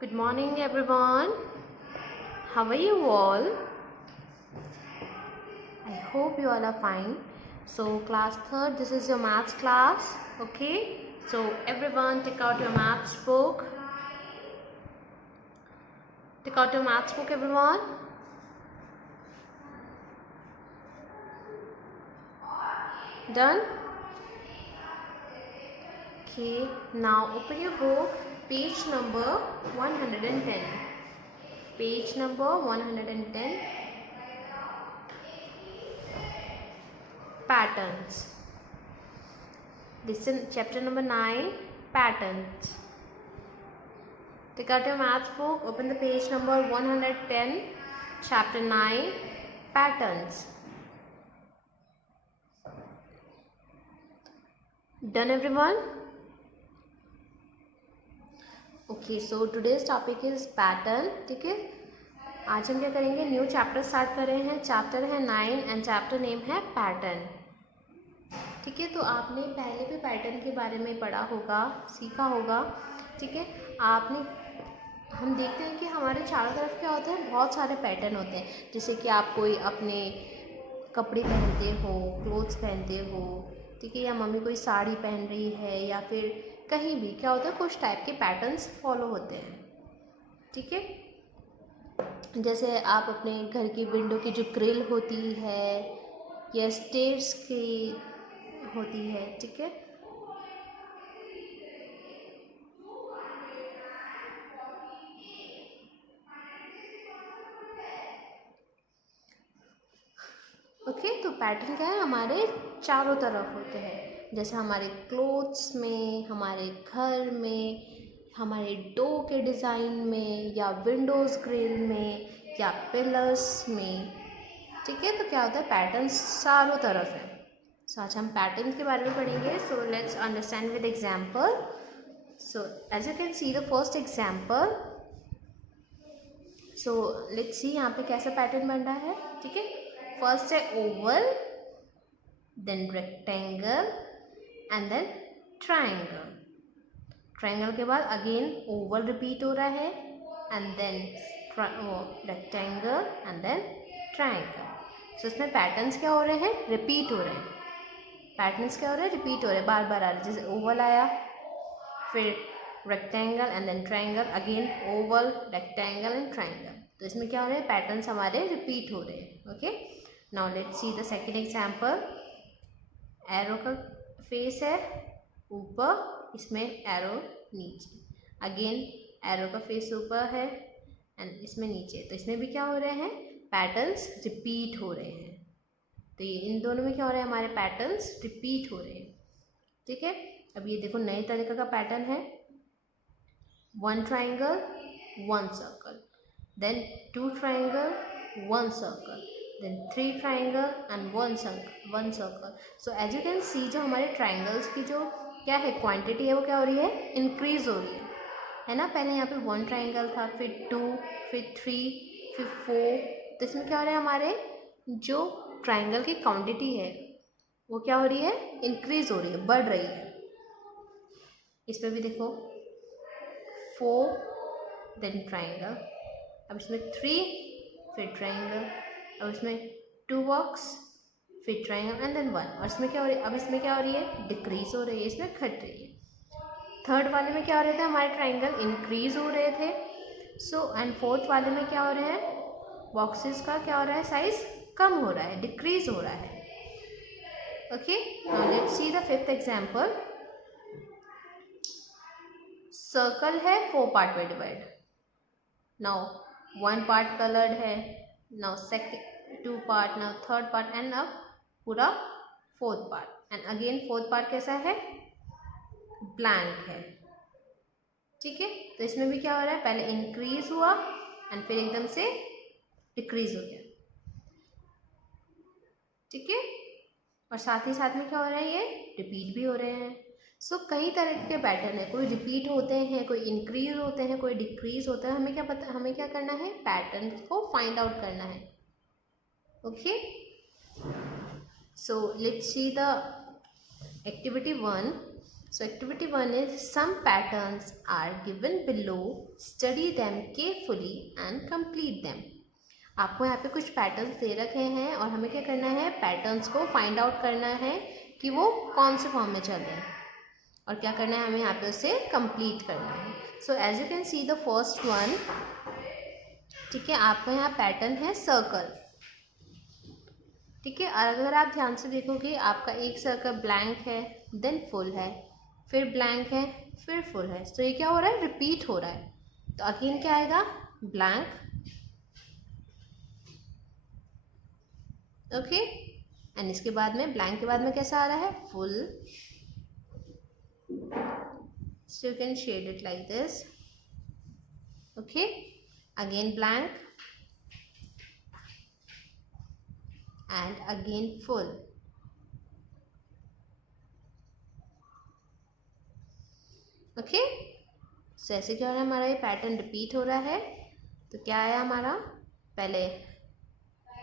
Good morning, everyone. How are you all? I hope you all are fine. So, class third, this is your maths class. Okay. So, everyone, take out your maths book. Take out your maths book, everyone. Done? Okay. Now, open your book. Page number 110. Page number 110. Patterns. Listen, chapter number 9, patterns. Take out your maths book, open the page number 110, chapter 9, patterns. Done, everyone? Okay, so today's topic is pattern. ठीक है, आज हम क्या करेंगे, new chapter start कर रहे हैं. Chapter है 9 एंड चैप्टर नेम है पैटर्न. ठीक है, तो आपने पहले भी पैटर्न के बारे में पढ़ा होगा, सीखा होगा. ठीक है, आपने हम देखते हैं कि हमारे चारों तरफ क्या होता है, बहुत सारे पैटर्न होते हैं. जैसे कि आप कोई अपने कपड़े पहनते हो, क्लोथ्स पहनते हो, ठीक है, या मम्मी कोई साड़ी पहन रही है, या फिर कहीं भी क्या होता है, कुछ टाइप के पैटर्न्स फॉलो होते हैं. ठीक है, जैसे आप अपने घर की विंडो की जो ग्रिल होती है या स्टेयर्स की होती है. ठीक है, ओके. तो पैटर्न क्या है, हमारे चारों तरफ होते हैं. जैसे हमारे क्लोथ्स में, हमारे घर में, हमारे डोर के डिज़ाइन में, या विंडोज़ ग्रिल में, या पिलर्स में. ठीक है, तो क्या होता है, पैटर्न चारों तरफ है. सो आज हम पैटर्न के बारे में पढ़ेंगे. So let's understand with example. So as you can see the first example. So let's see यहाँ पे कैसा पैटर्न बन रहा है. ठीक है, फर्स्ट है oval, then rectangle and then triangle. Triangle के बाद अगेन ओवल रिपीट हो रहा है and then rectangle and then triangle. So इसमें पैटर्न्स क्या हो रहे हैं, रिपीट हो रहे हैं. पैटर्न्स क्या हो रहे हैं, रिपीट हो रहे हैं, बार बार आ रहे हैं. जैसे ओवल आया, फिर rectangle and then triangle, again oval, rectangle and triangle. तो इसमें क्या हो रहे हैं, पैटर्न्स हमारे रिपीट हो रहे हैं. Okay, now let's see the second example. Arrow का फेस है ऊपर, इसमें एरो नीचे, अगेन एरो का फेस ऊपर है एंड इसमें नीचे. तो इसमें भी क्या हो रहे हैं, पैटर्न्स रिपीट हो रहे हैं. तो ये इन दोनों में क्या हो रहा है, हमारे पैटर्न्स रिपीट हो रहे हैं. ठीक है, अब ये देखो नए तरीके का पैटर्न है. 1 triangle 1 circle, then 2 triangle 1 circle, then 3 triangle and 1 circle. So as you can see, जो हमारे ट्राइंगल्स की जो क्या है क्वांटिटी है, वो क्या हो रही है, इंक्रीज हो रही है ना. पहले यहाँ पे 1 ट्राइंगल था, फिर 2, फिर 3, फिर 4. तो इसमें क्या हो रहा है, हमारे जो ट्राइंगल की क्वांटिटी है वो क्या हो रही है, इंक्रीज हो रही है, बढ़ रही है. इस पर भी देखो 4, देन ट्राइंगल, अब इसमें 3, फिर ट्राइंगल, अब इसमें 2 बॉक्स, फिर ट्राइंगल एंड देन 1. और इसमें क्या हो रही है, अब इसमें क्या हो रही है, डिक्रीज हो रही है, इसमें घट रही है. थर्ड वाले में क्या हो रहे थे, हमारे ट्राइंगल इंक्रीज हो रहे थे. सो एंड फोर्थ वाले में क्या हो रहे हैं, बॉक्सेस का क्या हो रहा है, साइज कम हो रहा है, डिक्रीज हो रहा है. Okay, now let's see the fifth example. Circle है 4 पार्ट में डिवाइड. नाउ 1 पार्ट कलर्ड है, now second 2 part, now third part and अब पूरा 4th part. And again 4th part कैसा है, ब्लैंक है. ठीक है, तो इसमें भी क्या हो रहा है, पहले इंक्रीज हुआ एंड फिर एकदम से डिक्रीज हो गया. ठीक है, और साथ ही साथ में क्या हो रहा है, ये रिपीट भी हो रहे हैं. सो कई तरह के पैटर्न है, कोई रिपीट होते हैं, कोई इंक्रीज होते हैं, कोई डिक्रीज होता है. हमें क्या पता, हमें क्या करना है, पैटर्न को फाइंड आउट करना है. Okay, so let's see the activity 1. So activity 1 is some patterns are given below. Study them carefully and complete them. आपको यहाँ पे कुछ पैटर्न्स दे रखे हैं और हमें क्या करना है, पैटर्न्स को फाइंड आउट करना है कि वो कौन से फॉर्म में चल रहे हैं और क्या करना है, हमें यहाँ पे उसे कंप्लीट करना है. So as you can see the first one. ठीक है, आपका यहाँ पैटर्न है सर्कल. ठीक है, और अगर आप ध्यान से देखोगे आपका एक सर्कल ब्लैंक है, देन फुल है, फिर ब्लैंक है, फिर फुल है. तो ये क्या हो रहा है, रिपीट हो रहा है. तो अगेन क्या आएगा, ब्लैंक. ओके, एंड इसके बाद में ब्लैंक के बाद में कैसा आ रहा है, full. So you can shade it like this. Okay, again blank and again full. Okay, so ऐसे क्या हो रहा है, हमारा ये पैटर्न रिपीट हो रहा है. तो क्या आया हमारा, पहले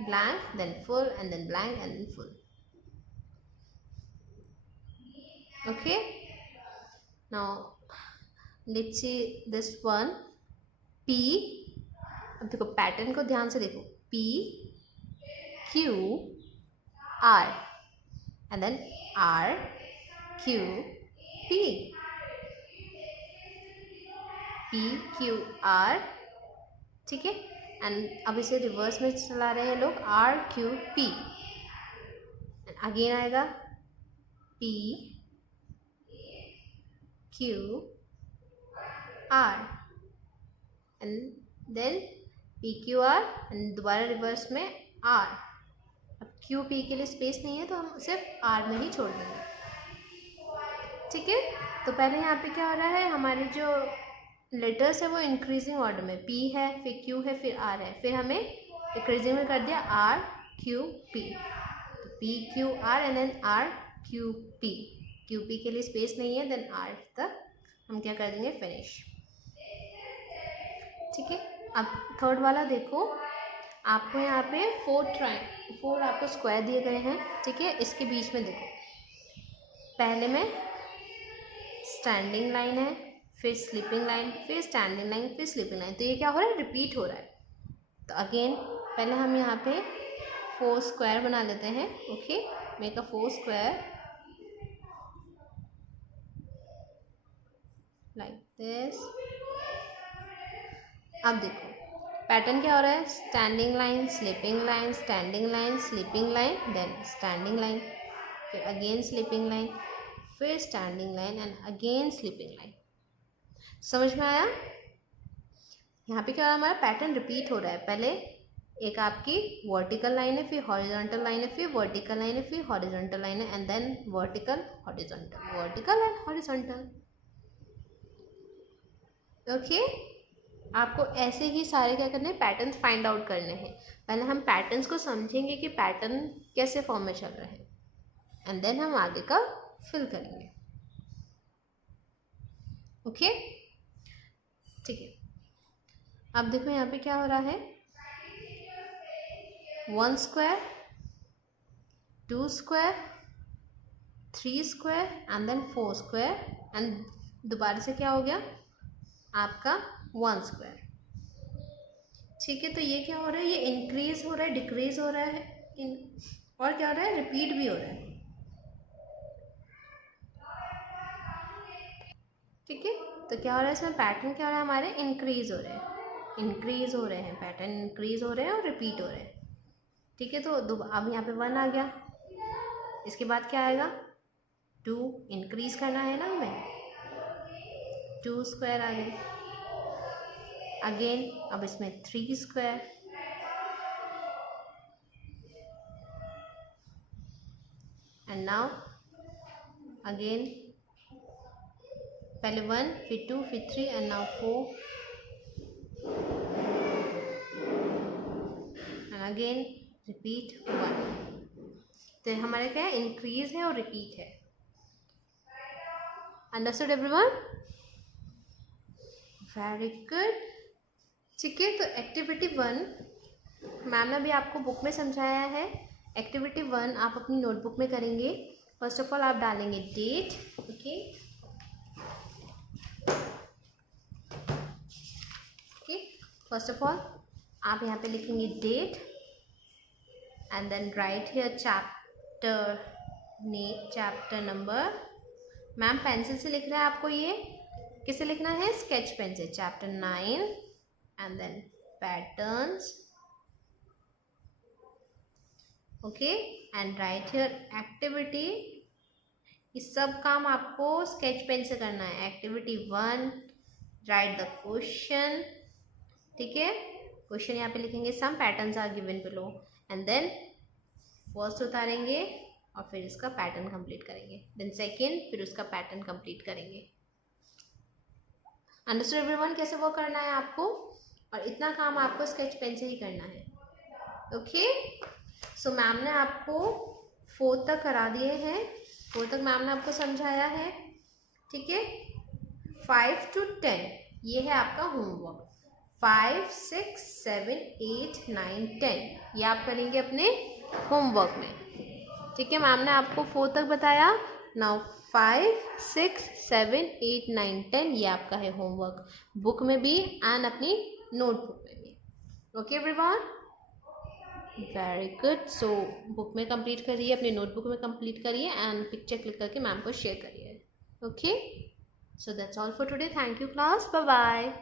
blank, then full, and then blank, and then full. Okay, now let's see this one. P. अब देखो पैटर्न को ध्यान से देखो, P Q R and then R Q P. P Q R. ठीक है, एंड अब इसे रिवर्स में चला रहे हैं लोग, R Q P. अगेन आएगा P Q R and then P Q R and दोबारा रिवर्स में R. अब Q P के लिए स्पेस नहीं है तो हम सिर्फ R में ही छोड़ देंगे. ठीक है, तो पहले यहाँ पे क्या हो रहा है, हमारे जो लेटर्स है वो इंक्रीजिंग ऑर्डर में, P है, फिर Q है, फिर R है, फिर हमें इंक्रीजिंग में कर दिया R Q P. तो P Q R and then R Q P. Q P के लिए स्पेस नहीं है, देन R तक हम क्या कर देंगे, फिनिश. ठीक है, अब थर्ड वाला देखो, आपको यहाँ पे 4 आपको स्क्वायर दिए गए हैं. ठीक है, इसके बीच में देखो, पहले में स्टैंडिंग लाइन है, फिर स्लीपिंग लाइन, फिर स्टैंडिंग लाइन, फिर स्लीपिंग लाइन. तो ये क्या हो रहा है, रिपीट हो रहा है. तो अगेन पहले हम यहाँ पे 4 स्क्वायर बना लेते हैं. Okay, make a 4 square like this. अब देखो पैटर्न क्या हो रहा है, standing line, sleeping line, standing line, sleeping line, then standing line, फिर अगेन स्लीपिंग लाइन, फिर standing line and again sleeping line. समझ में आया? यहाँ पे क्या हो रहा है, हमारा पैटर्न रिपीट हो रहा है. पहले एक आपकी वर्टिकल लाइन है, फिर हॉरिजॉन्टल लाइन है, फिर वर्टिकल लाइन है, फिर हॉरिजॉन्टल लाइन है, and then vertical horizontal, vertical and horizontal. Okay, आपको ऐसे ही सारे क्या करने हैं, पैटर्न्स फाइंड आउट करने हैं. पहले हम पैटर्न्स को समझेंगे कि पैटर्न कैसे फॉर्म में चल रहे हैं, एंड देन हम आगे का फिल करेंगे. ओके, ठीक है. अब देखो यहाँ पे क्या हो रहा है, 1 square, 2 square, 3 square and then 4 square and दोबारा से क्या हो गया आपका 1 स्क्वायर. ठीक है, तो ये क्या हो रहा है, ये इंक्रीज हो रहा है, डिक्रीज हो रहा है, और क्या हो रहा है, रिपीट भी हो रहा है. ठीक है, तो क्या हो रहा है इसमें, पैटर्न क्या हो रहा है, हमारे इंक्रीज हो रहे हैं, इंक्रीज हो रहे हैं, पैटर्न इंक्रीज हो रहे हैं और रिपीट हो रहे हैं. ठीक है, तो अब यहाँ पे 1 आ गया, इसके बाद क्या आएगा, 2 इंक्रीज करना है ना हमें, 2 स्क्वायर आ गए. अगेन अब इसमें 3 स्क्वायर एंड नाउ अगेन पहले 1, फिर 2, फिर 3 and now 4 and again repeat 1. तो हमारे क्या है, इंक्रीज है और रिपीट है. Understood everyone? Very good. ठीक है, तो एक्टिविटी 1 मैम ने अभी आपको बुक में समझाया है. एक्टिविटी 1 आप अपनी नोटबुक में करेंगे. फर्स्ट ऑफ ऑल आप डालेंगे date. Okay, okay, first of all आप यहाँ पे लिखेंगे date and then right here chapter number. Ma'am pencil से लिख रहा है आपको, ये किससे लिखना है? स्केच पेन से। Chapter 9 and then patterns. Okay, and right here activity. ये सब काम आपको स्केच पेन से करना है। Activity 1, write the question. ठीक है, क्वेश्चन यहाँ पे लिखेंगे some patterns are given below and then first उतारेंगे और फिर इसका पैटर्न कंप्लीट करेंगे, देन सेकेंड, फिर उसका पैटर्न कंप्लीट करेंगे। अंडरस्टूड एवरीवन कैसे वो करना है आपको? और इतना काम आपको स्केच पेन से ही करना है। ओके, सो मैम ने आपको 4 तक करा दिए हैं, 4 तक मैम ने आपको समझाया है। ठीक है, 5 to 10 ये है आपका होमवर्क। 5, 6, 7, 8, 9, 10 ये आप करेंगे अपने होमवर्क में। ठीक है, मैम ने आपको 4 तक बताया। नाउ 5, 6, 7, 8, 9, 10 ये आपका है होमवर्क, बुक में भी एंड अपनी नोटबुक में भी। Okay everyone, very good. So book में कंप्लीट करिए, अपनी नोटबुक में कंप्लीट करिए एंड पिक्चर क्लिक करके मैम को शेयर करिए। Okay, so that's all for today. Thank you class, bye bye.